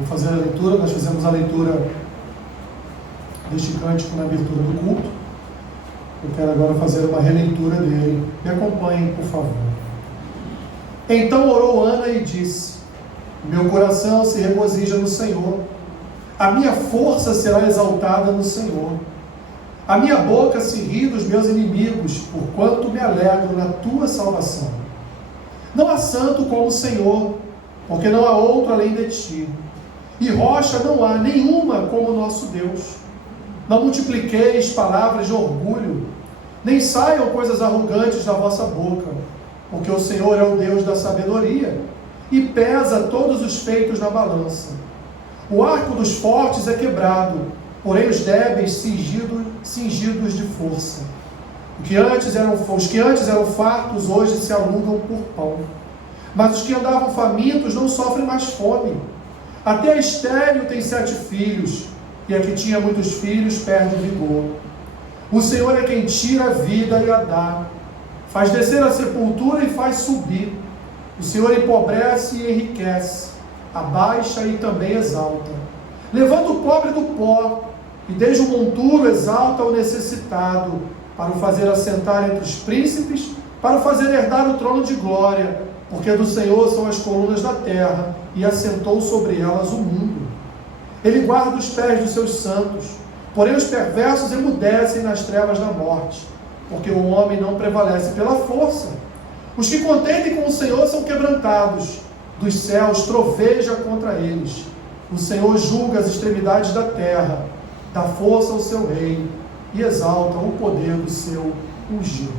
Vou fazer a leitura, nós fizemos a leitura deste cântico na abertura do culto. Eu quero agora fazer uma releitura dele. Me acompanhem, por favor. Então orou Ana e disse: meu coração se regozija no Senhor, a minha força será exaltada no Senhor. A minha boca se ri dos meus inimigos, porquanto me alegro na tua salvação. Não há santo como o Senhor, porque não há outro além de ti. E rocha não há nenhuma como o nosso Deus. Não multipliqueis palavras de orgulho, nem saiam coisas arrogantes da vossa boca, porque o Senhor é o Deus da sabedoria, e pesa todos os feitos na balança. O arco dos fortes é quebrado, porém os débeis cingidos de força. Os que antes eram fartos, hoje se alugam por pão. Mas os que andavam famintos não sofrem mais fome. Até a estéril tem 7 filhos, e a que tinha muitos filhos perde o vigor. O Senhor é quem tira a vida e a dá, faz descer a sepultura e faz subir. O Senhor empobrece e enriquece, abaixa e também exalta. Levanta o pobre do pó, e desde o monturo exalta o necessitado, para o fazer assentar entre os príncipes, para o fazer herdar o trono de glória, porque do Senhor são as colunas da terra, e assentou sobre elas o mundo. Ele guarda os pés dos seus santos, porém os perversos emudecem nas trevas da morte, porque o homem não prevalece pela força. Os que contendem com o Senhor são quebrantados, dos céus troveja contra eles. O Senhor julga as extremidades da terra, dá força ao seu rei e exalta o poder do seu ungido.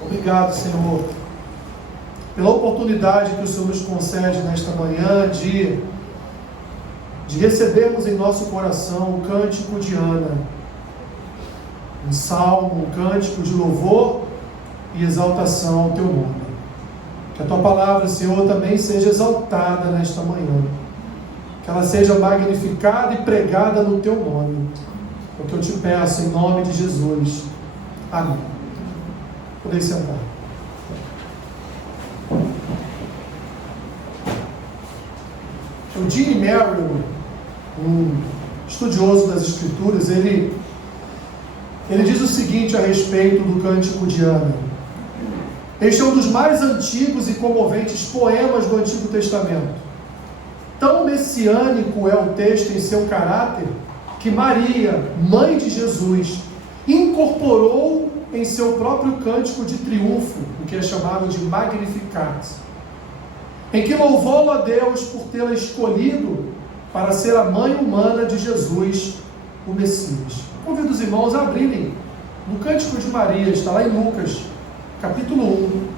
Obrigado, Senhor, pela oportunidade que o Senhor nos concede nesta manhã de recebermos em nosso coração o cântico de Ana, um salmo, um cântico de louvor e exaltação ao teu nome. Que a tua palavra, Senhor, também seja exaltada nesta manhã, que ela seja magnificada e pregada no teu nome, é o que eu te peço em nome de Jesus. Amém. Podem sentar. O Gene Merrill, um estudioso das Escrituras, ele diz o seguinte a respeito do cântico de Ana: este é um dos mais antigos e comoventes poemas do Antigo Testamento. Tão messiânico é o texto em seu caráter, que Maria, mãe de Jesus, incorporou em seu próprio cântico de triunfo, o que é chamado de Magnificat, em que louvou a Deus por tê-la escolhido para ser a mãe humana de Jesus, o Messias. Convido os irmãos a abrirem no Cântico de Maria, está lá em Lucas, capítulo 1,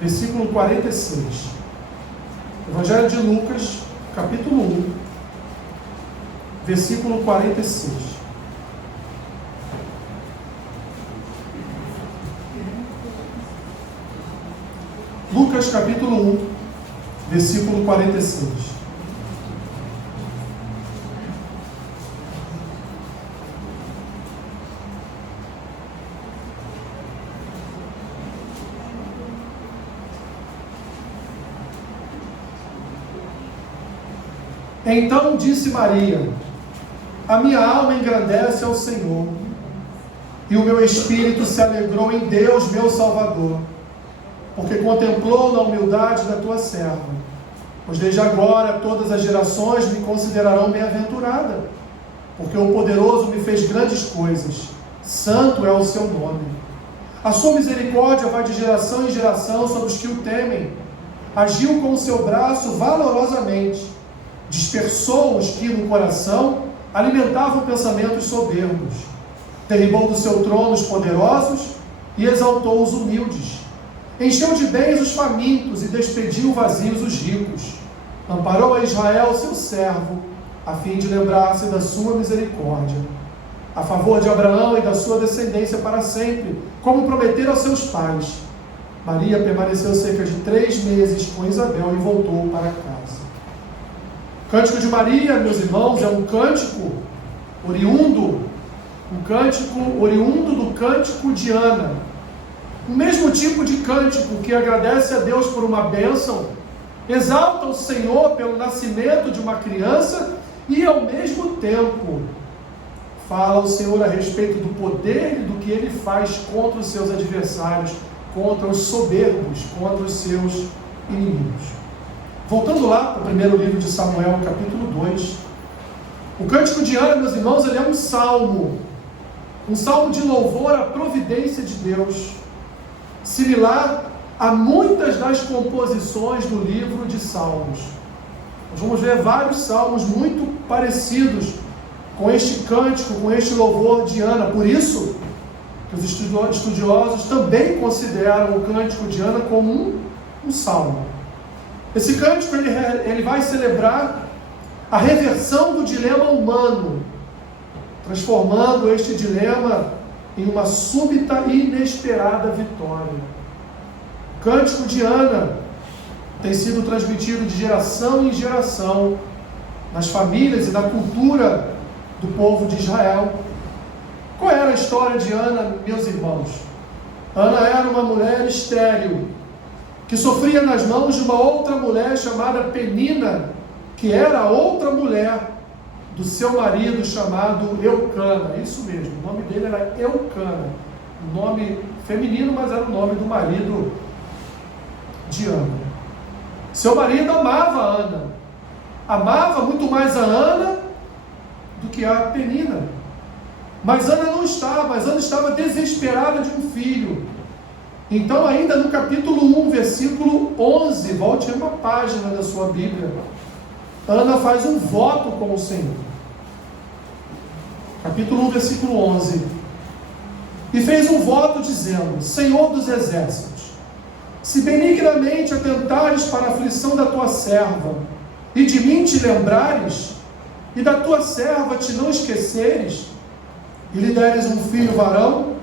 versículo 46. Evangelho de Lucas, capítulo 1, versículo 46. Lucas, capítulo 1, versículo 46. Então disse Maria: a minha alma engrandece ao Senhor, e o meu espírito se alegrou em Deus, meu Salvador, porque contemplou na humildade da tua serva. Pois desde agora todas as gerações me considerarão bem-aventurada, porque o poderoso me fez grandes coisas, santo é o seu nome. A sua misericórdia vai de geração em geração sobre os que o temem. Agiu com o seu braço valorosamente, dispersou os que no coração alimentavam pensamentos soberbos. Derribou do seu trono os poderosos e exaltou os humildes. Encheu de bens os famintos e despediu vazios os ricos. Amparou a Israel, seu servo, a fim de lembrar-se da sua misericórdia, a favor de Abraão e da sua descendência para sempre, como prometera aos seus pais. Maria permaneceu cerca de 3 meses com Isabel e voltou para casa. O cântico de Maria, meus irmãos, é um cântico oriundo do cântico de Ana. O mesmo tipo de cântico que agradece a Deus por uma bênção, exalta o Senhor pelo nascimento de uma criança e, ao mesmo tempo, fala o Senhor a respeito do poder e do que Ele faz contra os seus adversários, contra os soberbos, contra os seus inimigos. Voltando lá para o primeiro livro de Samuel, capítulo 2, o Cântico de Ana, meus irmãos, ele é um salmo de louvor à providência de Deus, similar a muitas das composições do livro de Salmos. Nós vamos ver vários salmos muito parecidos com este cântico, com este louvor de Ana. Por isso, que os estudiosos também consideram o Cântico de Ana como um salmo. Esse cântico ele vai celebrar a reversão do dilema humano, transformando este dilema em uma súbita e inesperada vitória. O Cântico de Ana tem sido transmitido de geração em geração nas famílias e na cultura do povo de Israel. Qual era a história de Ana, meus irmãos? Ana era uma mulher estéril, que sofria nas mãos de uma outra mulher chamada Penina, que era outra mulher do seu marido chamado Eucana. Isso mesmo, o nome dele era Eucana, um nome feminino, mas era o nome do marido de Ana. Seu marido amava a Ana, amava muito mais a Ana do que a Penina. Mas Ana não estava, mas Ana estava desesperada de um filho. Então, ainda no capítulo 1, versículo 11, volte uma página da sua Bíblia, Ana faz um voto com o Senhor. Capítulo 1, versículo 11. E fez um voto dizendo: Senhor dos exércitos, se benignamente atentares para a aflição da tua serva, e de mim te lembrares, e da tua serva te não esqueceres, e lhe deres um filho varão,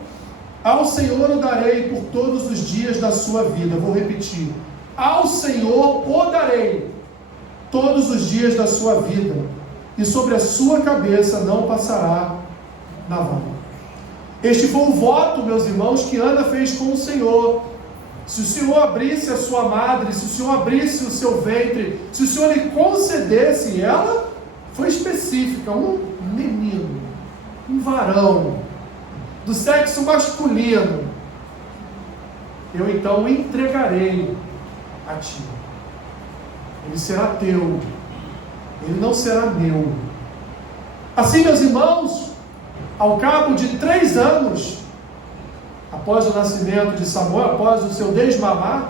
ao Senhor o darei por todos os dias da sua vida. Vou repetir: ao Senhor o darei todos os dias da sua vida, e sobre a sua cabeça não passará navalha. Este foi o voto, meus irmãos, que Ana fez com o Senhor. Se o Senhor abrisse a sua madre, se o Senhor abrisse o seu ventre, se o Senhor lhe concedesse, e ela foi específica, um menino, um varão, do sexo masculino, eu então o entregarei a ti. Ele será teu, ele não será meu. Assim, meus irmãos, ao cabo de 3 anos, após o nascimento de Samuel, após o seu desmamar,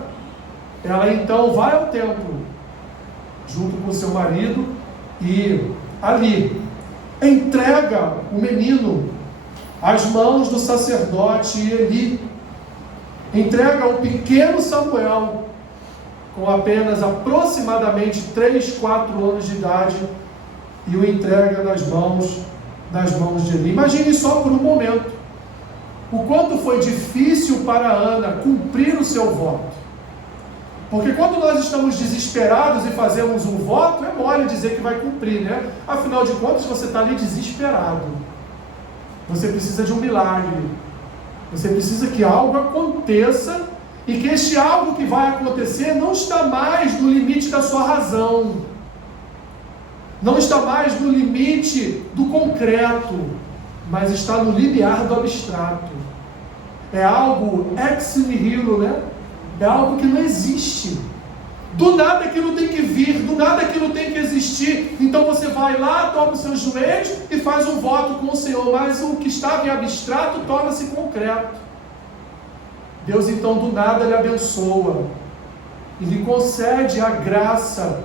ela então vai ao templo, junto com seu marido, e ali entrega o menino às mãos do sacerdote Eli. Entrega o pequeno Samuel, com apenas aproximadamente 3, 4 anos de idade, e o entrega nas mãos de Eli. Imagine só por um momento o quanto foi difícil para Ana cumprir o seu voto. Porque quando nós estamos desesperados e fazemos um voto, é mole dizer que vai cumprir, né? Afinal de contas, você está ali desesperado. Você precisa de um milagre. Você precisa que algo aconteça, e que este algo que vai acontecer não está mais no limite da sua razão, não está mais no limite do concreto, mas está no limiar do abstrato. É algo ex nihilo, né? É algo que não existe. Do nada aquilo tem que vir, do nada aquilo tem que existir. Então você vai lá, dobra os seus joelhos e faz um voto com o Senhor, mas o que estava em abstrato torna-se concreto. Deus então do nada lhe abençoa e lhe concede a graça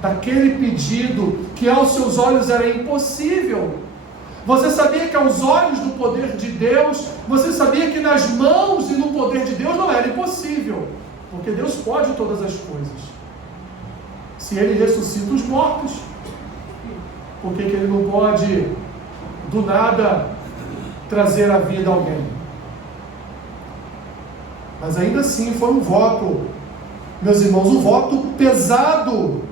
daquele pedido que aos seus olhos era impossível. Você sabia que aos olhos do poder de Deus, você sabia que nas mãos e no poder de Deus não era impossível, porque Deus pode todas as coisas. Se Ele ressuscita os mortos, por que Ele não pode do nada trazer à vida alguém? Mas ainda assim foi um voto, meus irmãos, um voto pesado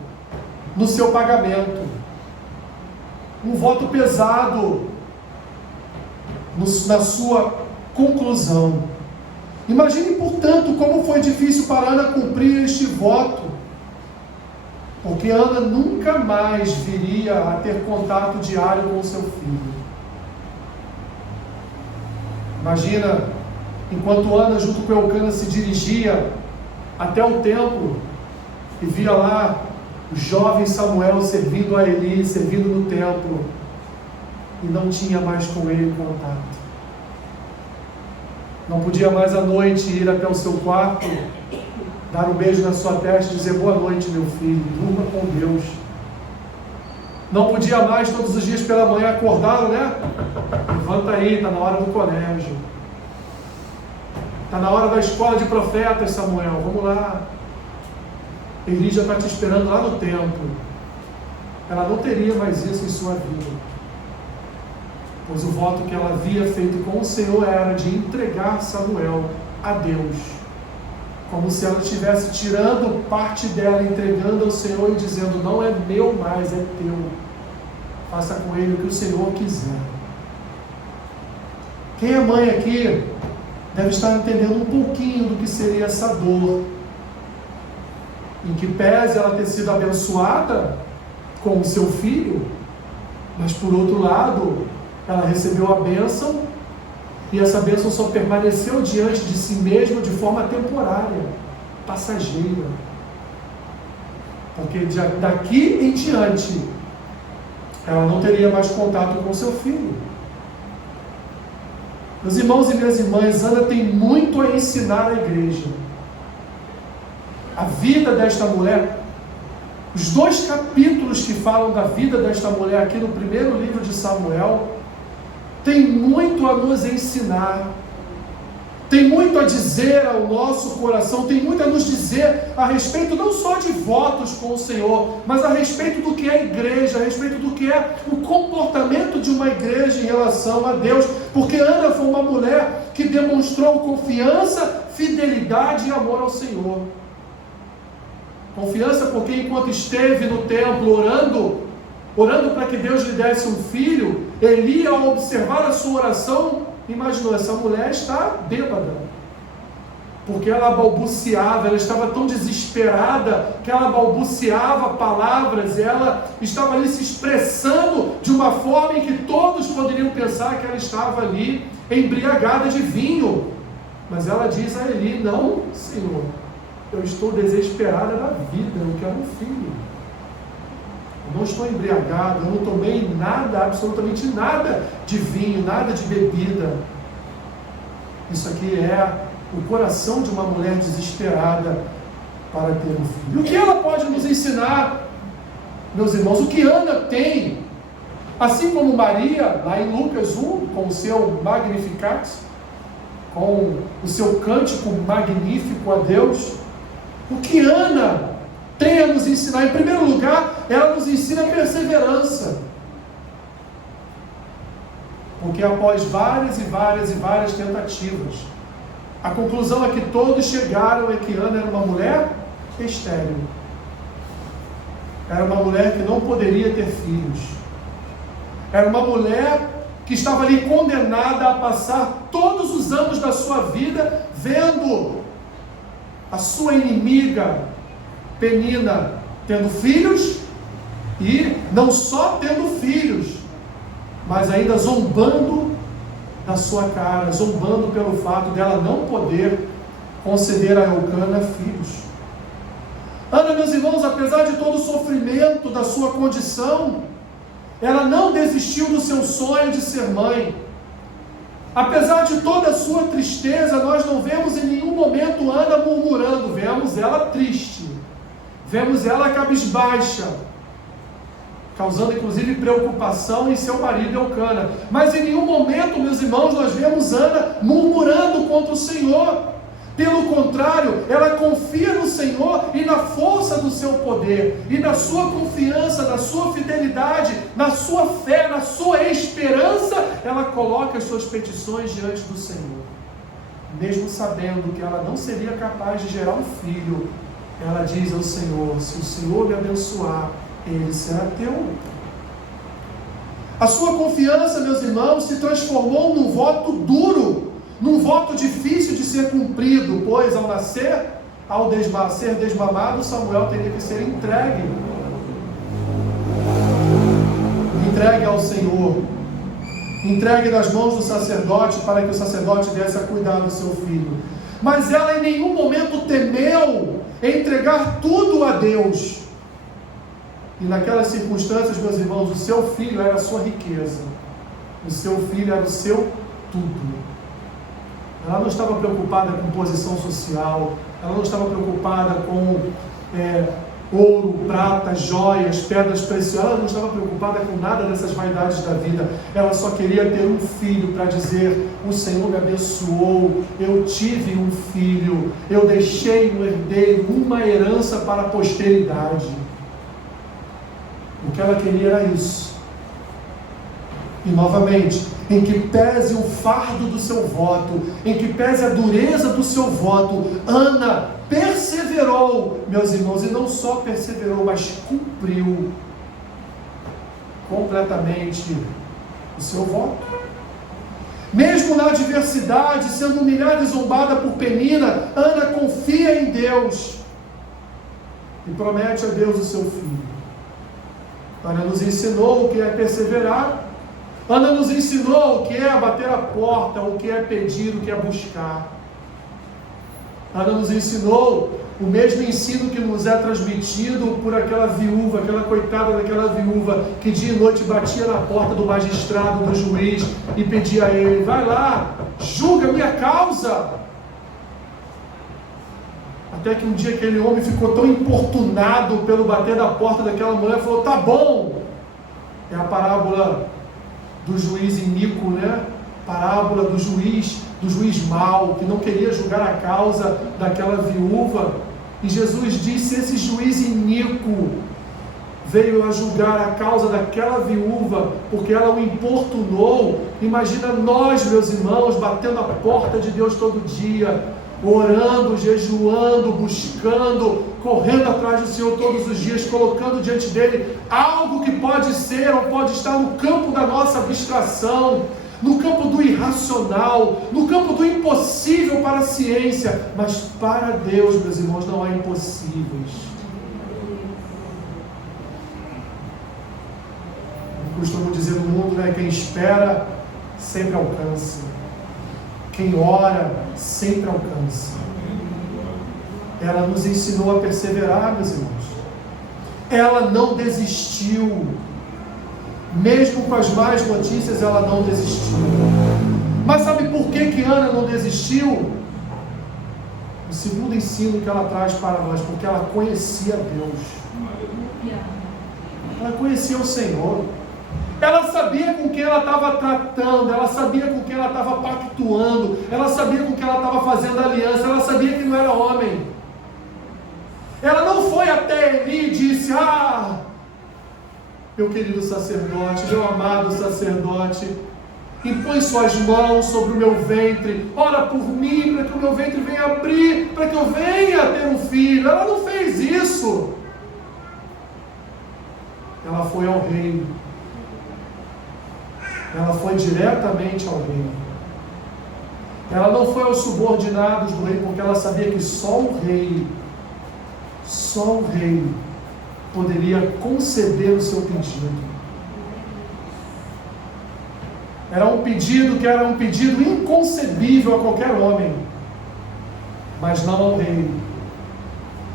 no seu pagamento. Um voto pesado na sua conclusão. Imagine, portanto, como foi difícil para Ana cumprir este voto. Porque Ana nunca mais viria a ter contato diário com o seu filho. Imagina, enquanto Ana junto com Elcana se dirigia até o templo e via lá o jovem Samuel servindo a Eli, servindo no templo, e não tinha mais com ele contato. Não podia mais à noite ir até o seu quarto, dar um beijo na sua testa e dizer: boa noite, meu filho, durma com Deus. Não podia mais todos os dias pela manhã acordá-lo, né? Levanta aí, está na hora do colégio. Está na hora da escola de profetas, Samuel, vamos lá. Eli já está te esperando lá no templo. Ela não teria mais isso em sua vida, pois o voto que ela havia feito com o Senhor era de entregar Samuel a Deus, como se ela estivesse tirando parte dela, entregando ao Senhor e dizendo: não é meu mais, é teu, faça com ele o que o Senhor quiser. Quem é mãe aqui deve estar entendendo um pouquinho do que seria essa dor, em que pese ela ter sido abençoada com o seu filho, mas por outro lado, ela recebeu a bênção, e essa bênção só permaneceu diante de si mesma de forma temporária, passageira. Porque daqui em diante, ela não teria mais contato com seu filho. Meus irmãos e minhas irmãs, Ana tem muito a ensinar à igreja. A vida desta mulher, os 2 capítulos que falam da vida desta mulher aqui no primeiro livro de Samuel, tem muito a nos ensinar, tem muito a dizer ao nosso coração, tem muito a nos dizer a respeito não só de votos com o Senhor, mas a respeito do que é a igreja, a respeito do que é o comportamento de uma igreja em relação a Deus, porque Ana foi uma mulher que demonstrou confiança, fidelidade e amor ao Senhor. Confiança porque enquanto esteve no templo orando para que Deus lhe desse um filho, Eli, ao observar a sua oração, imaginou: essa mulher está bêbada, porque ela balbuciava, ela estava tão desesperada que ela balbuciava palavras, ela estava ali se expressando de uma forma em que todos poderiam pensar que ela estava ali embriagada de vinho. Mas ela diz a Eli: não, Senhor, eu estou desesperada da vida, eu quero um filho. Eu não estou embriagado, eu não tomei nada, absolutamente nada de vinho, nada de bebida. Isso aqui é o coração de uma mulher desesperada para ter um filho. E o que ela pode nos ensinar, meus irmãos? O que Ana tem, assim como Maria, lá em Lucas 1, com o seu Magnificat, com o seu cântico magnífico a Deus, o que Ana tem a nos ensinar? Em primeiro lugar, ela nos ensina perseverança. Porque após várias tentativas, a conclusão a que todos chegaram é que Ana era uma mulher estéril. Era uma mulher que não poderia ter filhos. Era uma mulher que estava ali condenada a passar todos os anos da sua vida vendo a sua inimiga Penina tendo filhos, e não só tendo filhos, mas ainda zombando da sua cara, zombando pelo fato dela não poder conceder a Elcana filhos. Ana, meus irmãos, apesar de todo o sofrimento da sua condição, ela não desistiu do seu sonho de ser mãe. Apesar de toda a sua tristeza, nós não vemos em nenhum momento Ana murmurando, vemos ela triste, vemos ela cabisbaixa, causando inclusive preocupação em seu marido Elcana. Mas em nenhum momento, meus irmãos, nós vemos Ana murmurando contra o Senhor. Pelo contrário, ela confia no Senhor e na força do seu poder, e na sua confiança, na sua fidelidade, na sua fé, na sua esperança, ela coloca as suas petições diante do Senhor. Mesmo sabendo que ela não seria capaz de gerar um filho, ela diz ao Senhor: se o Senhor me abençoar, ele será teu. A sua confiança, meus irmãos, se transformou num voto duro, num voto difícil de ser cumprido, pois ao nascer, ao ser desmamado, Samuel teria que ser entregue ao Senhor, entregue nas mãos do sacerdote, para que o sacerdote desse a cuidar do seu filho. Mas ela em nenhum momento temeu entregar tudo a Deus. E naquelas circunstâncias, meus irmãos, o seu filho era a sua riqueza, o seu filho era o seu tudo. Ela não estava preocupada com posição social, ela não estava preocupada com ouro, prata, joias, pedras preciosas, ela não estava preocupada com nada dessas vaidades da vida. Ela só queria ter um filho para dizer: o Senhor me abençoou, eu tive um filho, eu deixei um herdeiro, uma herança para a posteridade. O que ela queria era isso. E novamente, em que pese o fardo do seu voto, em que pese a dureza do seu voto, Ana perseverou, meus irmãos, e não só perseverou, mas cumpriu completamente o seu voto. Mesmo na adversidade, sendo humilhada e zombada por Penina, Ana confia em Deus e promete a Deus o seu filho. Ana nos ensinou o que é perseverar. Ana nos ensinou o que é bater a porta, o que é pedir, o que é buscar. Ana nos ensinou o mesmo ensino que nos é transmitido por aquela viúva, aquela coitada daquela viúva, que dia e noite batia na porta do magistrado, do juiz, e pedia a ele: vai lá, julga a minha causa. Até que um dia aquele homem ficou tão importunado pelo bater da porta daquela mulher, falou: tá bom. É a parábola do juiz iníquo, né? Parábola do juiz mau, que não queria julgar a causa daquela viúva. E Jesus disse: esse juiz iníquo veio a julgar a causa daquela viúva, porque ela o importunou. Imagina nós, meus irmãos, batendo a porta de Deus todo dia, orando, jejuando, buscando, correndo atrás do Senhor todos os dias, colocando diante dele algo que pode ser ou pode estar no campo da nossa abstração, no campo do irracional, no campo do impossível para a ciência. Mas para Deus, meus irmãos, não há impossíveis. Eu costumo dizer no mundo, né, quem espera sempre alcança. Quem ora sempre alcança. Ela nos ensinou a perseverar, meus irmãos. Ela não desistiu. Mesmo com as más notícias, ela não desistiu. Mas sabe por que Ana não desistiu? O segundo ensino que ela traz para nós: porque ela conhecia Deus. Ela conhecia o Senhor. Ela sabia com quem ela estava tratando, ela sabia com quem ela estava pactuando, ela sabia com quem ela estava fazendo aliança, ela sabia que não era homem. Ela não foi até Eli e disse: ah, meu querido sacerdote, meu amado sacerdote, impõe suas mãos sobre o meu ventre, ora por mim, para que o meu ventre venha abrir, para que eu venha ter um filho. Ela não fez isso. Ela foi ao rei. Ela foi diretamente ao rei. Ela não foi aos subordinados do rei, porque ela sabia que só o rei poderia conceder o seu pedido. Era um pedido inconcebível a qualquer homem, mas não ao rei.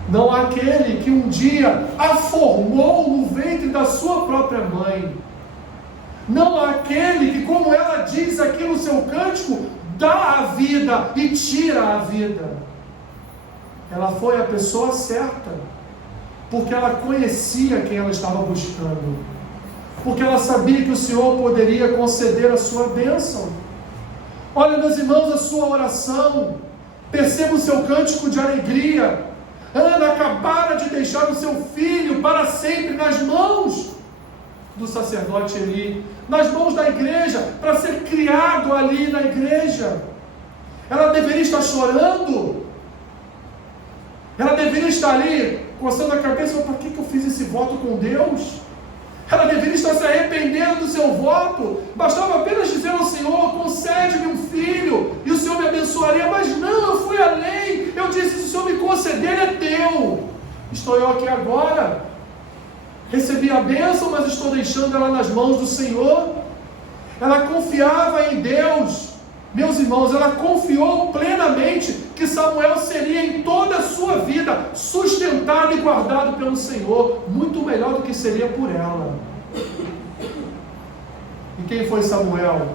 Não àquele que um dia a formou no ventre da sua própria mãe. Não àquele que, como ela diz aqui no seu cântico, dá a vida e tira a vida. Ela foi a pessoa certa, porque ela conhecia quem ela estava buscando, porque ela sabia que o Senhor poderia conceder a sua bênção. Olha, meus irmãos, a sua oração, perceba o seu cântico de alegria. Ana acabara de deixar o seu filho para sempre nas mãos do sacerdote Eli, nas mãos da igreja, para ser criado ali na igreja. Ela deveria estar chorando, ela deveria estar ali coçando a cabeça: para que eu fiz esse voto com Deus? Ela deveria estar se arrependendo do seu voto. Bastava apenas dizer ao Senhor: concede-me um filho, e o Senhor me abençoaria. Mas não, eu fui além. Eu disse: se o Senhor me conceder, é teu. Estou eu aqui agora. Recebi a bênção, mas estou deixando ela nas mãos do Senhor. Ela confiava em Deus. Meus irmãos, ela confiou plenamente que Samuel seria em toda a sua vida sustentado e guardado pelo Senhor, muito melhor do que seria por ela. E quem foi Samuel?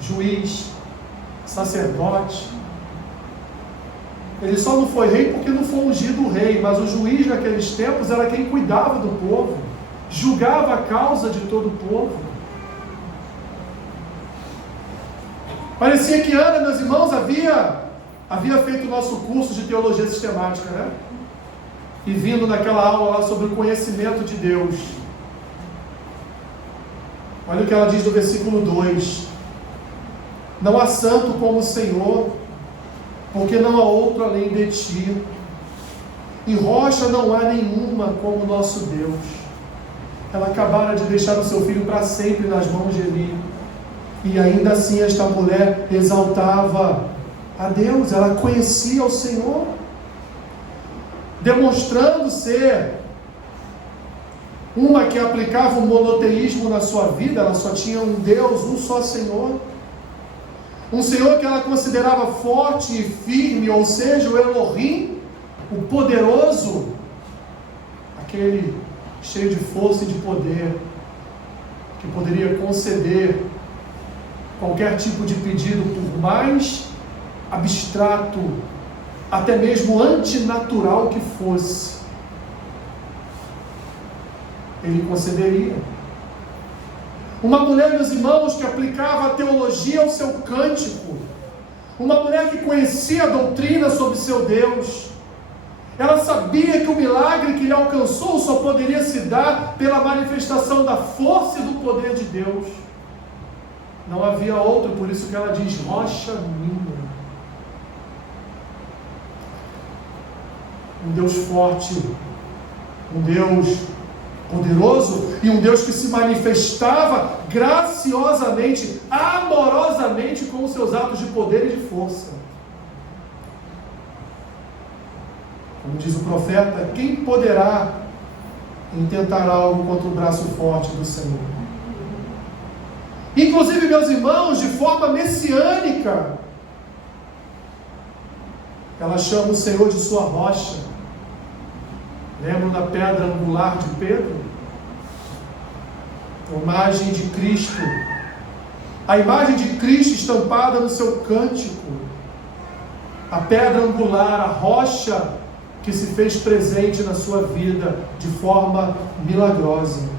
Juiz, sacerdote. Ele só não foi rei porque não foi ungido rei, mas o juiz naqueles tempos era quem cuidava do povo, julgava a causa de todo o povo. Parecia que Ana, meus irmãos, havia feito o nosso curso de teologia sistemática, né? E vindo naquela aula lá sobre o conhecimento de Deus. Olha o que ela diz no versículo 2. Não há santo como o Senhor, porque não há outro além de ti. E rocha não há nenhuma como o nosso Deus. Ela acabara de deixar o seu filho para sempre nas mãos de Eli. E ainda assim esta mulher exaltava a Deus, ela conhecia o Senhor, demonstrando ser uma que aplicava o monoteísmo na sua vida. Ela só tinha um Deus, um só Senhor, um Senhor que ela considerava forte e firme, ou seja, o Elohim, o poderoso, aquele cheio de força e de poder, que poderia conceder qualquer tipo de pedido, por mais abstrato, até mesmo antinatural que fosse, Ele concederia. Uma mulher, meus irmãos, que aplicava a teologia ao seu cântico, uma mulher que conhecia a doutrina sobre seu Deus. Ela sabia que o milagre que lhe alcançou só poderia se dar pela manifestação da força e do poder de Deus. Não havia outro, por isso que ela diz: rocha minha. Um Deus forte, um Deus poderoso e um Deus que se manifestava graciosamente, amorosamente com os seus atos de poder e de força. Como diz o profeta: quem poderá intentar algo contra o braço forte do Senhor? Inclusive, meus irmãos, de forma messiânica, ela chama o Senhor de sua rocha. Lembram da pedra angular de Pedro? A imagem de Cristo. A imagem de Cristo estampada no seu cântico. A pedra angular, a rocha que se fez presente na sua vida de forma milagrosa.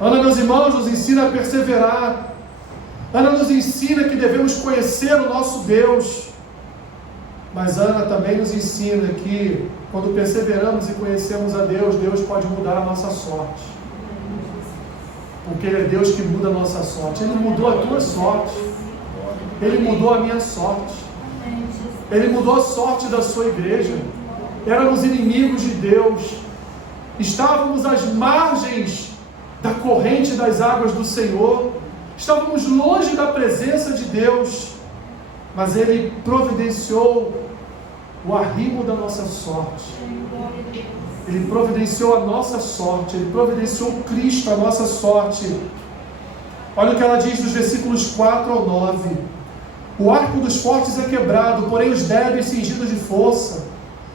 Ana, meus irmãos, nos ensina a perseverar. Ana nos ensina que devemos conhecer o nosso Deus. Mas Ana também nos ensina que quando perseveramos e conhecemos a Deus, Deus pode mudar a nossa sorte. Porque Ele é Deus que muda a nossa sorte. Ele mudou a tua sorte. Ele mudou a minha sorte. Ele mudou a sorte da sua igreja. Éramos inimigos de Deus. Estávamos às margens da corrente das águas do Senhor. Estávamos longe da presença de Deus. Mas Ele providenciou o arrimo da nossa sorte. Ele providenciou a nossa sorte. Ele providenciou Cristo, a nossa sorte. Olha o que ela diz nos versículos 4 ao 9. O arco dos fortes é quebrado, porém os débeis cingidos de força.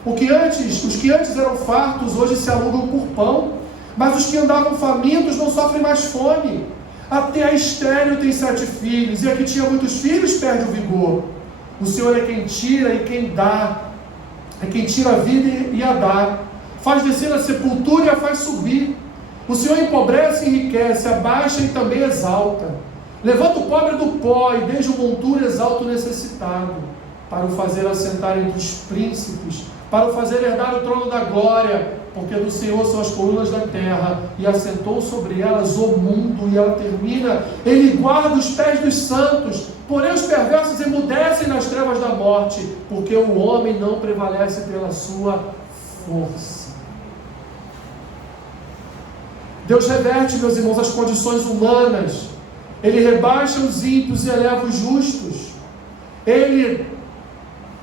Os que antes eram fartos, hoje se alugam por pão. Mas os que andavam famintos não sofrem mais fome. Até a estéril tem 7 filhos, e a que tinha muitos filhos perde o vigor. O Senhor é quem tira e quem dá. É quem tira a vida e a dá. Faz descer a sepultura e a faz subir. O Senhor empobrece e enriquece, abaixa e também exalta. Levanta o pobre do pó e desde o monturo exalta o necessitado, para o fazer assentar entre os príncipes, para o fazer herdar o trono da glória, porque do Senhor são as colunas da terra, e assentou sobre elas o mundo, e ela termina: Ele guarda os pés dos santos, porém os perversos emudecem nas trevas da morte, porque o homem não prevalece pela sua força. Deus reverte, meus irmãos, as condições humanas. Ele rebaixa os ímpios e eleva os justos. Ele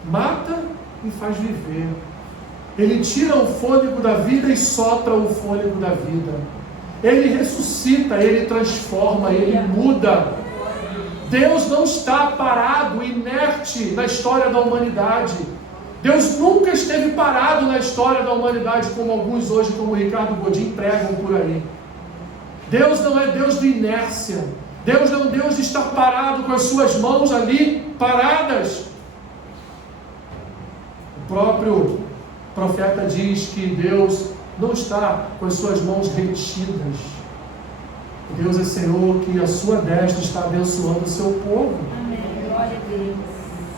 mata e faz viver. Ele tira o fôlego da vida e sopra o fôlego da vida. Ele ressuscita, Ele transforma, Ele muda. Deus não está parado, inerte na história da humanidade. Deus nunca esteve parado na história da humanidade, como alguns hoje, como o Ricardo Godin, pregam por aí. Deus não é Deus de inércia. Deus não é Deus de estar parado com as suas mãos ali, paradas. O próprio profeta diz que Deus não está com as suas mãos retidas. Deus é Senhor, que a sua destra está abençoando o seu povo. Amém. Glória a Deus.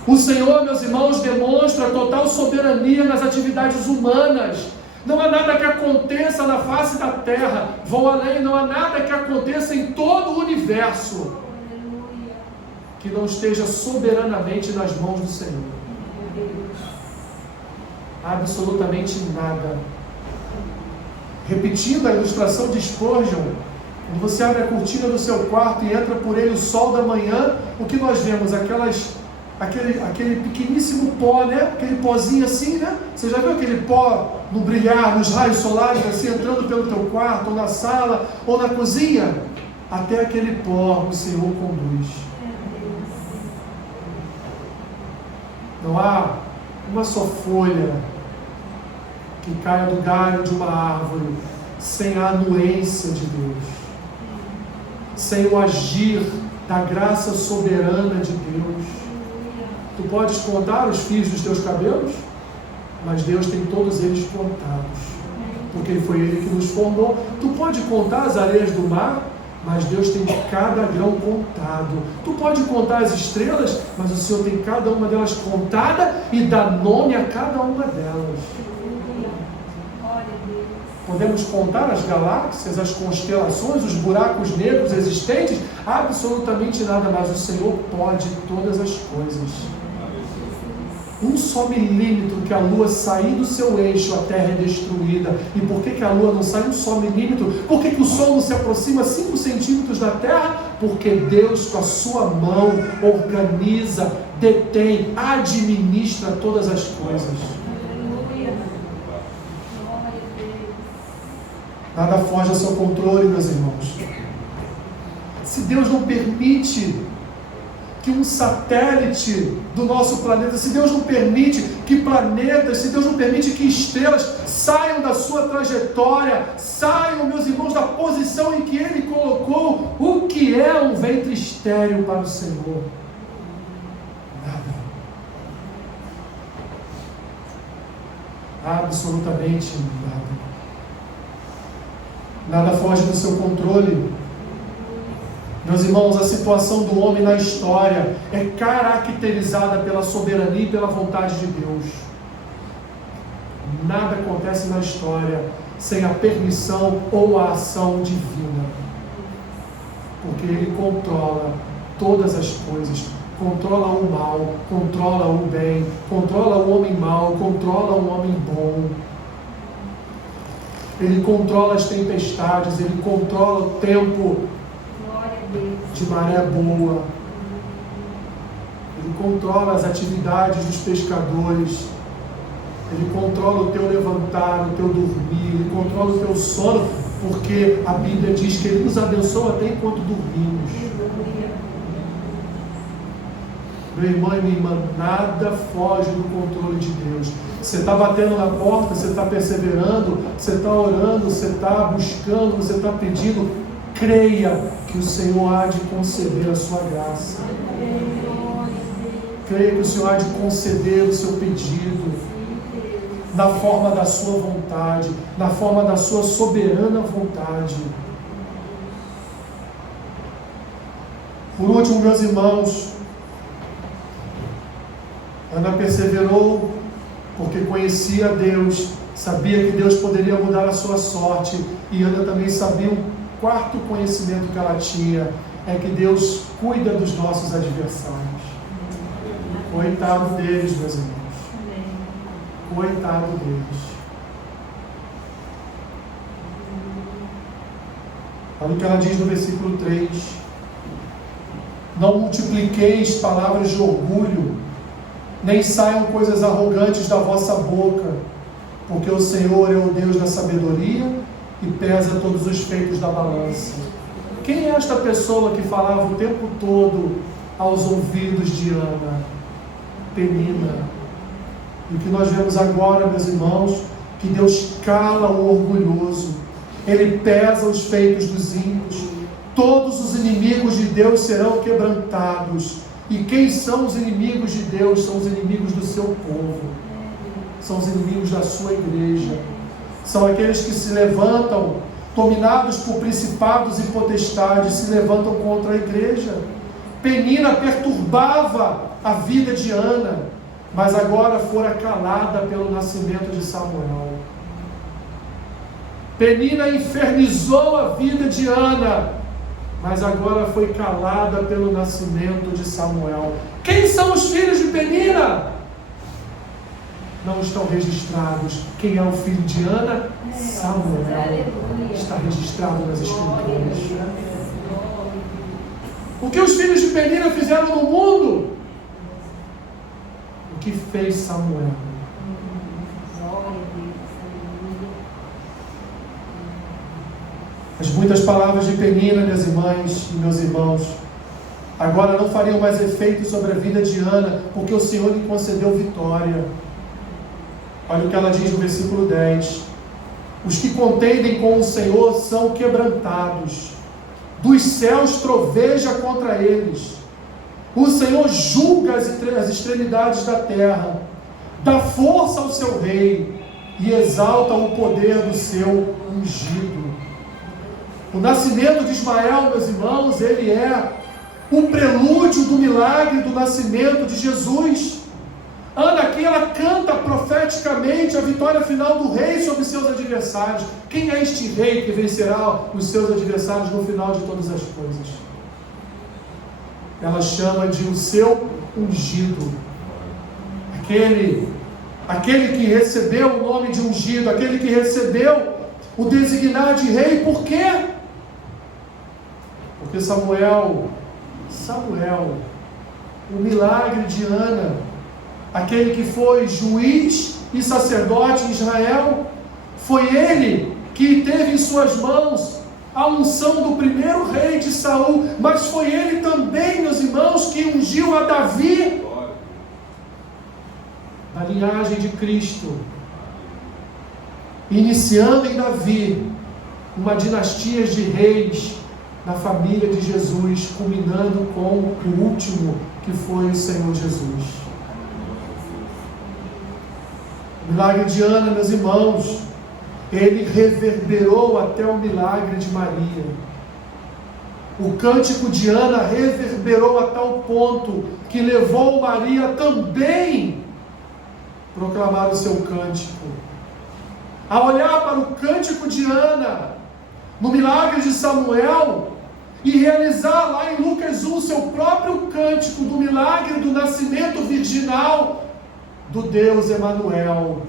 O Senhor, meus irmãos, demonstra total soberania nas atividades humanas. Não há nada que aconteça na face da terra, vou além, não há nada que aconteça em todo o universo que não esteja soberanamente nas mãos do Senhor. Absolutamente nada. Repetindo a ilustração de Spurgeon, quando você abre a cortina do seu quarto e entra por ele o sol da manhã, o que nós vemos? Aquele pequeníssimo pó, né? Aquele pozinho assim, né? Você já viu aquele pó no brilhar, nos raios solares, assim, entrando pelo teu quarto, ou na sala, ou na cozinha? Até aquele pó o Senhor conduz. Não há uma só folha que caia do galho de uma árvore sem a anuência de Deus, sem o agir da graça soberana de Deus. Tu podes contar os fios dos teus cabelos, mas Deus tem todos eles contados, porque foi Ele que nos formou. Tu pode contar as areias do mar, mas Deus tem cada grão contado. Tu pode contar as estrelas, mas o Senhor tem cada uma delas contada e dá nome a cada uma delas. Podemos contar as galáxias, as constelações, os buracos negros existentes? Absolutamente nada, mas o Senhor pode todas as coisas. Um só milímetro que a lua sair do seu eixo, a terra é destruída. E por que a lua não sai um só milímetro? Por que o sol não se aproxima 5 centímetros da terra? Porque Deus, com a sua mão, organiza, detém, administra todas as coisas. Nada foge ao seu controle, meus irmãos. Se Deus não permite que um satélite do nosso planeta, se Deus não permite que planetas, se Deus não permite que estrelas saiam da sua trajetória, saiam, meus irmãos, da posição em que Ele colocou, o que é um ventre estéril para o Senhor? Nada. Absolutamente nada. Nada foge do seu controle. Meus irmãos, a situação do homem na história é caracterizada pela soberania e pela vontade de Deus. Nada acontece na história sem a permissão ou a ação divina, porque Ele controla todas as coisas. Controla o mal, controla o bem, controla o homem mau, controla o homem bom. Ele controla as tempestades, Ele controla o tempo de maré boa. Ele controla as atividades dos pescadores. Ele controla o teu levantar, o teu dormir. Ele controla o teu sono, porque a Bíblia diz que Ele nos abençoa até enquanto dormimos. Meu irmão e minha irmã, nada foge do controle de Deus. Você está batendo na porta, você está perseverando, você está orando, você está buscando, você está pedindo. Creia que o Senhor há de conceder a sua graça. Creia que o Senhor há de conceder o seu pedido na forma da sua vontade, na forma da sua soberana vontade. Por último, meus irmãos, Ana perseverou porque conhecia Deus, sabia que Deus poderia mudar a sua sorte, e Ana também sabia um quarto conhecimento que ela tinha, é que Deus cuida dos nossos adversários. Coitado deles, meus irmãos. Coitado deles. Olha o que ela diz no versículo 3. Não multipliqueis palavras de orgulho, nem saiam coisas arrogantes da vossa boca, porque o Senhor é o Deus da sabedoria e pesa todos os feitos da balança. Quem é esta pessoa que falava o tempo todo aos ouvidos de Ana? Penina. E o que nós vemos agora, meus irmãos, que Deus cala o orgulhoso, Ele pesa os feitos dos ímpios. Todos os inimigos de Deus serão quebrantados. E quem são os inimigos de Deus? São os inimigos do seu povo, são os inimigos da sua igreja, são aqueles que se levantam, dominados por principados e potestades, se levantam contra a igreja. Penina perturbava a vida de Ana, mas agora fora calada pelo nascimento de Samuel. Penina infernizou a vida de Ana, mas agora foi calada pelo nascimento de Samuel. Quem são os filhos de Penina? Não estão registrados. Quem é o filho de Ana? Samuel. Está registrado nas Escrituras. O que os filhos de Penina fizeram no mundo? O que fez Samuel? As muitas palavras de Penina, minhas irmãs e meus irmãos, agora não fariam mais efeito sobre a vida de Ana, porque o Senhor lhe concedeu vitória. Olha o que ela diz no versículo 10. Os que contendem com o Senhor são quebrantados, dos céus troveja contra eles. O Senhor julga as extremidades da terra, dá força ao seu rei e exalta o poder do seu ungido. O nascimento de Ismael, meus irmãos, ele é o prelúdio do milagre do nascimento de Jesus. Ana aqui, ela canta profeticamente a vitória final do rei sobre seus adversários. Quem é este rei que vencerá os seus adversários no final de todas as coisas? Ela chama de o seu ungido. Aquele que recebeu o nome de ungido, aquele que recebeu o designar de rei. Por quê? Porque Samuel, o milagre de Ana, aquele que foi juiz e sacerdote em Israel, foi ele que teve em suas mãos a unção do primeiro rei de Saul, mas foi ele também, meus irmãos, que ungiu a Davi, da linhagem de Cristo, iniciando em Davi uma dinastia de reis na família de Jesus, culminando com o último, que foi o Senhor Jesus. O milagre de Ana, meus irmãos, ele reverberou até o milagre de Maria. O cântico de Ana reverberou a tal ponto que levou Maria também a proclamar o seu cântico. A olhar para o cântico de Ana, no milagre de Samuel, e realizar lá em Lucas 1 seu próprio cântico do milagre do nascimento virginal do Deus Emanuel,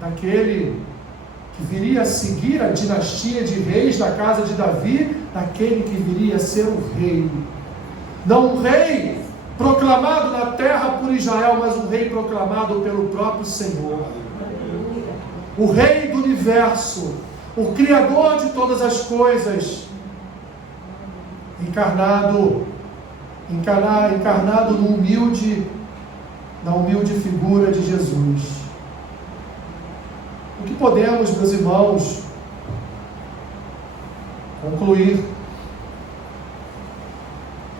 daquele que viria a seguir a dinastia de reis da casa de Davi, daquele que viria a ser o rei. Não um rei proclamado na terra por Israel, mas um rei proclamado pelo próprio Senhor. O rei do universo, o Criador de todas as coisas, encarnado na humilde figura de Jesus. O que podemos, meus irmãos, concluir?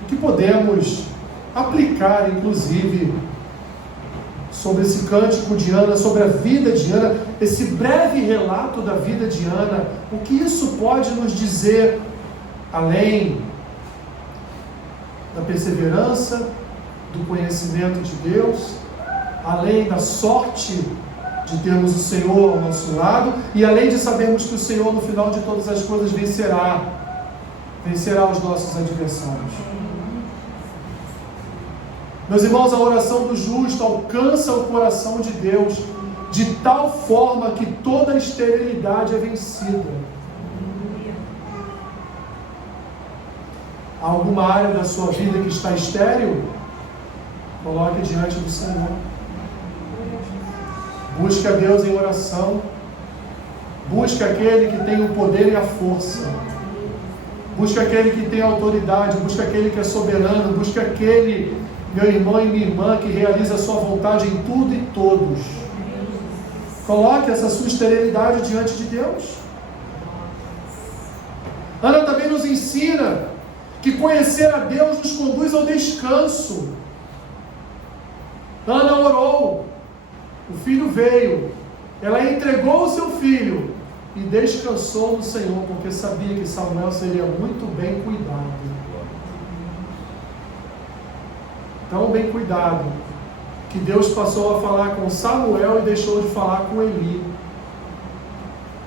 O que podemos aplicar, inclusive, sobre esse cântico de Ana, sobre a vida de Ana, esse breve relato da vida de Ana? O que isso pode nos dizer, além da perseverança, do conhecimento de Deus, além da sorte de termos o Senhor ao nosso lado, e além de sabermos que o Senhor, no final de todas as coisas, vencerá os nossos adversários? Meus irmãos, a oração do justo alcança o coração de Deus de tal forma que toda a esterilidade é vencida. alguma área da sua vida que está estéril, coloque diante do Senhor. Busque a Deus em oração. Busque aquele que tem o poder e a força. Busque aquele que tem autoridade. Busque aquele que é soberano. Busque aquele, meu irmão e minha irmã, que realiza a sua vontade em tudo e todos. Coloque essa sua esterilidade diante de Deus. Ana também nos ensina que conhecer a Deus nos conduz ao descanso. Ana orou, o filho veio, ela entregou o seu filho e descansou no Senhor, porque sabia que Samuel seria muito bem cuidado. Tão bem cuidado, que Deus passou a falar com Samuel e deixou de falar com Eli,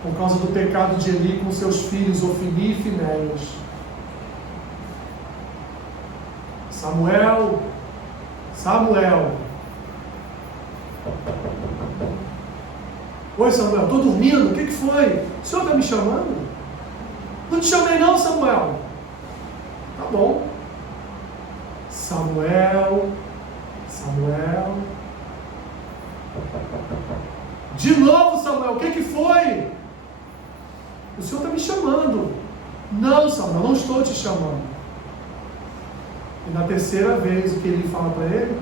por causa do pecado de Eli com seus filhos Ofni e Finéias. Samuel, oi Samuel, estou dormindo, o que foi? O senhor está me chamando? Não te chamei não, Samuel. Tá bom. Samuel. De novo, Samuel, o que foi? O senhor está me chamando. Não, Samuel, não estou te chamando. E na terceira vez, o que ele fala para ele?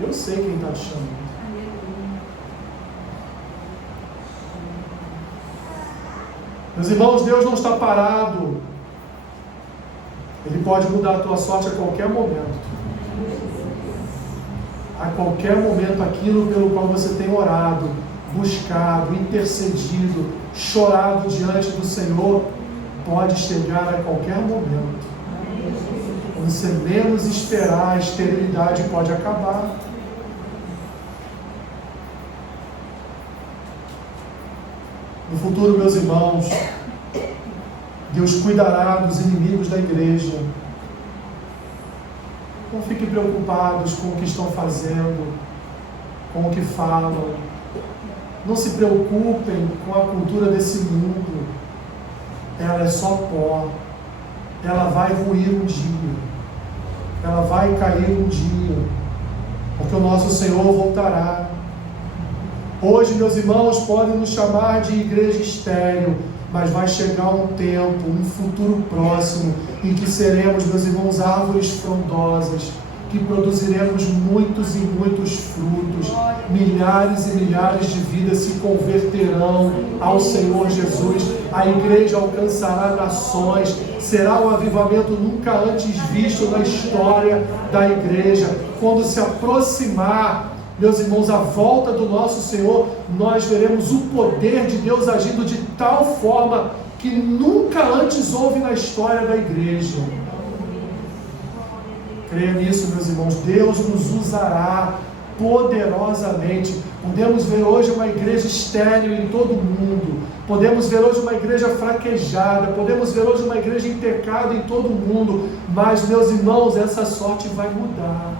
Eu sei quem está te chamando. Meus irmãos, Deus não está parado. Ele pode mudar a tua sorte a qualquer momento. A qualquer momento, aquilo pelo qual você tem orado, buscado, intercedido, chorado diante do Senhor, pode chegar a qualquer momento. Quando você menos esperar, a esterilidade pode acabar. No futuro, meus irmãos, Deus cuidará dos inimigos da igreja. Não fiquem preocupados com o que estão fazendo, com o que falam. Não se preocupem com a cultura desse mundo. Ela é só pó. Ela vai ruir um dia. Ela vai cair um dia. Porque o nosso Senhor voltará. Hoje, meus irmãos, podem nos chamar de igreja estéril, mas vai chegar um tempo, um futuro próximo, em que seremos, meus irmãos, árvores frondosas, que produziremos muitos e muitos frutos. Milhares e milhares de vidas se converterão ao Senhor Jesus. A igreja alcançará nações. Será um avivamento nunca antes visto na história da igreja. Quando se aproximar, meus irmãos, a volta do nosso Senhor, nós veremos o poder de Deus agindo de tal forma que nunca antes houve na história da igreja. Creia nisso, meus irmãos. Deus nos usará poderosamente. Podemos ver hoje uma igreja estéril em todo o mundo. Podemos ver hoje uma igreja fraquejada. Podemos ver hoje uma igreja em pecado em todo o mundo. Mas, meus irmãos, essa sorte vai mudar.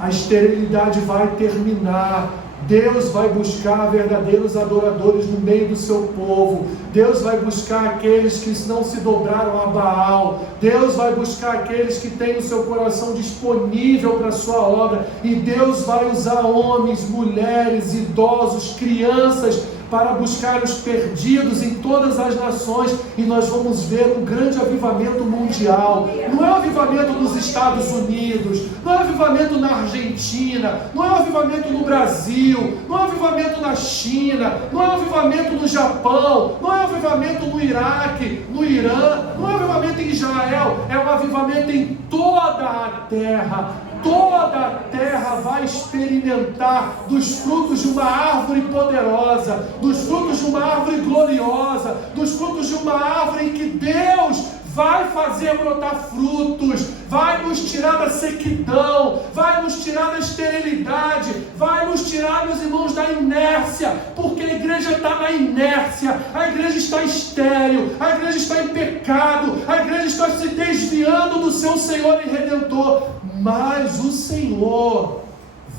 A esterilidade vai terminar. Deus vai buscar verdadeiros adoradores no meio do seu povo. Deus vai buscar aqueles que não se dobraram a Baal. Deus vai buscar aqueles que têm o seu coração disponível para a sua obra. E Deus vai usar homens, mulheres, idosos, crianças, para buscar os perdidos em todas as nações, e nós vamos ver um grande avivamento mundial. Não é um avivamento nos Estados Unidos, não é um avivamento na Argentina, não é um avivamento no Brasil, não é um avivamento na China, não é um avivamento no Japão, não é um avivamento no Iraque, no Irã, não é um avivamento em Israel, é um avivamento em toda a terra. Toda a terra vai experimentar dos frutos de uma árvore poderosa, dos frutos de uma árvore gloriosa, dos frutos de uma árvore em que Deus vai fazer brotar frutos, vai nos tirar da sequidão, vai nos tirar da esterilidade, vai nos tirar, meus irmãos, da inércia, porque a igreja está na inércia, a igreja está estéril, a igreja está em pecado, a igreja está se desviando do seu Senhor e Redentor. Mas o Senhor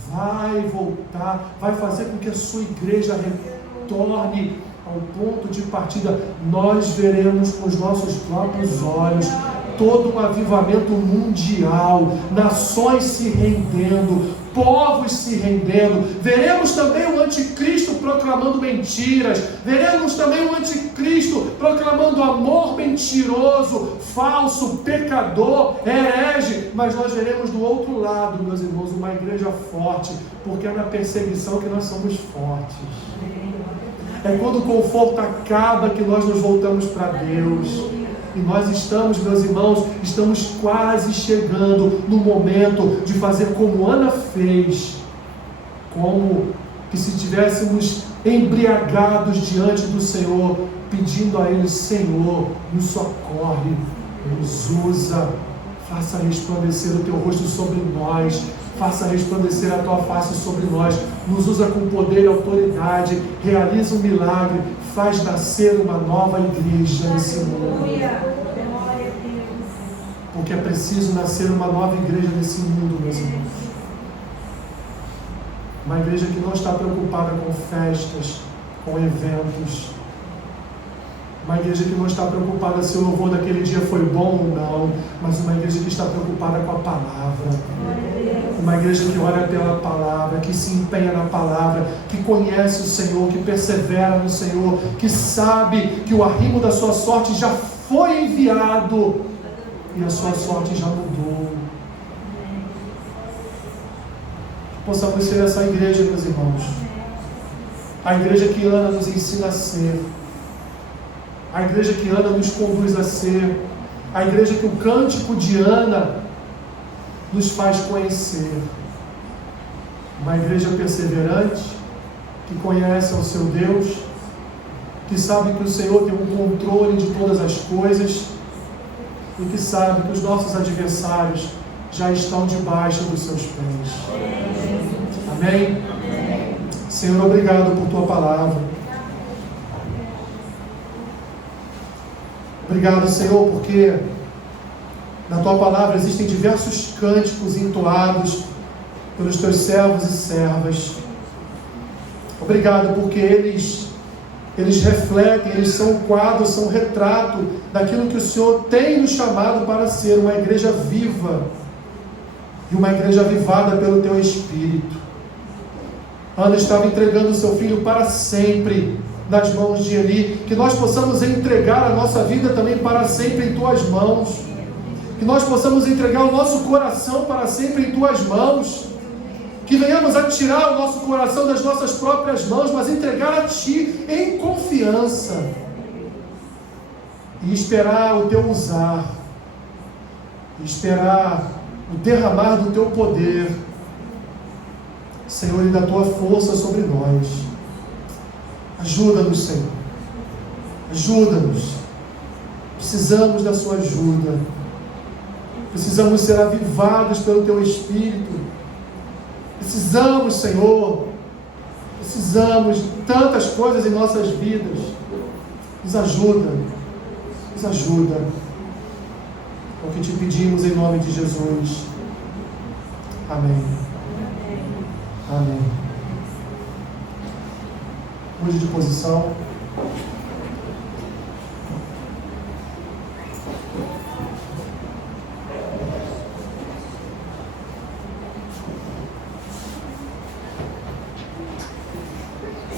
vai voltar, vai fazer com que a sua igreja retorne ao ponto de partida. Nós veremos com os nossos próprios olhos todo um avivamento mundial, nações se rendendo, povos se rendendo. Veremos também o anticristo proclamando mentiras, veremos também o anticristo proclamando amor mentiroso, falso, pecador, herege, mas nós veremos do outro lado, meus irmãos, uma igreja forte, porque é na perseguição que nós somos fortes. É quando o conforto acaba que nós nos voltamos para Deus. E nós estamos, meus irmãos, estamos quase chegando no momento de fazer como Ana fez, como que se estivéssemos embriagados diante do Senhor, pedindo a Ele: Senhor, nos socorre, nos usa, faça resplandecer o Teu rosto sobre nós, faça resplandecer a Tua face sobre nós, nos usa com poder e autoridade, realiza um milagre, faz nascer uma nova igreja nesse mundo. Porque é preciso nascer uma nova igreja nesse mundo, meus irmãos. Uma igreja que não está preocupada com festas, com eventos. Uma igreja que não está preocupada se o louvor daquele dia foi bom ou não, mas uma igreja que está preocupada com a palavra. Uma igreja que olha pela palavra, que se empenha na palavra, que conhece o Senhor, que persevera no Senhor, que sabe que o arrimo da sua sorte já foi enviado e a sua sorte já mudou. Possamos ser essa igreja, meus irmãos. A igreja que Ana nos ensina a ser. A igreja que Ana nos conduz a ser. A igreja que o cântico de Ana nos faz conhecer. Uma igreja perseverante, que conhece ao seu Deus, que sabe que o Senhor tem um controle de todas as coisas e que sabe que os nossos adversários já estão debaixo dos seus pés. Amém? Senhor, obrigado por Tua palavra. Obrigado, Senhor, porque na Tua palavra existem diversos cânticos entoados pelos Teus servos e servas. Obrigado porque eles refletem, eles são um quadro, são um retrato daquilo que o Senhor tem nos chamado para ser, uma igreja viva e uma igreja avivada pelo Teu Espírito. Ana estava entregando o seu filho para sempre nas mãos de Eli, que nós possamos entregar a nossa vida também para sempre em Tuas mãos, que nós possamos entregar o nosso coração para sempre em Tuas mãos, que venhamos a tirar o nosso coração das nossas próprias mãos, mas entregar a Ti em confiança e esperar o Teu usar, e esperar o derramar do Teu poder, Senhor, e da Tua força sobre nós. Ajuda-nos, Senhor. Ajuda-nos. Precisamos da Sua ajuda. Precisamos ser avivados pelo Teu Espírito. Precisamos, Senhor. Precisamos de tantas coisas em nossas vidas. Nos ajuda. Nos ajuda. É o que Te pedimos em nome de Jesus. Amém. Amém. Mude de posição.